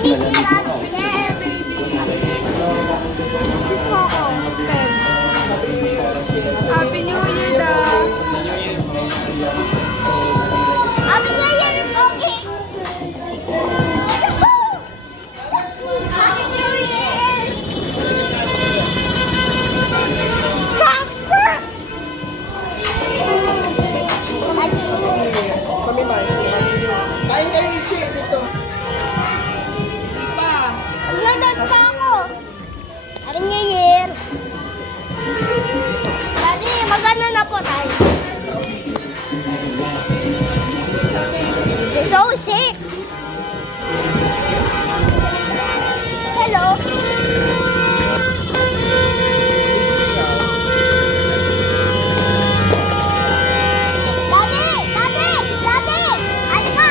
picnic. Kiss mo ako. Happy New Year daw. Happy New Year, okay. Happy New Year. Prosper. Kami ba? Kain kayo yung chick dito. Nandun pa ako. Happy New Year. Daddy, magana na po tayo. She's so sick. Hello. Daddy, Daddy, Daddy, ano ka?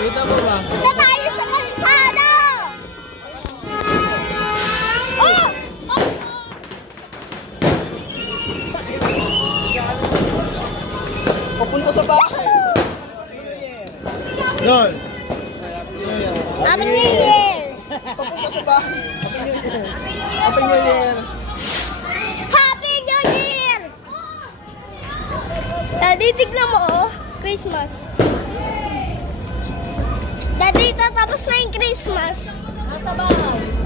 Kita mo ba? Punta tayo sa kalsada! Oh! Oh! Papunta sa bahay. Doon. Happy New Year! Papunta sa bahay. Happy New Year. Happy New Year! Daddy, tignan mo oh. Christmas. Daddy, tatapos na yung Christmas. Nasa bahay.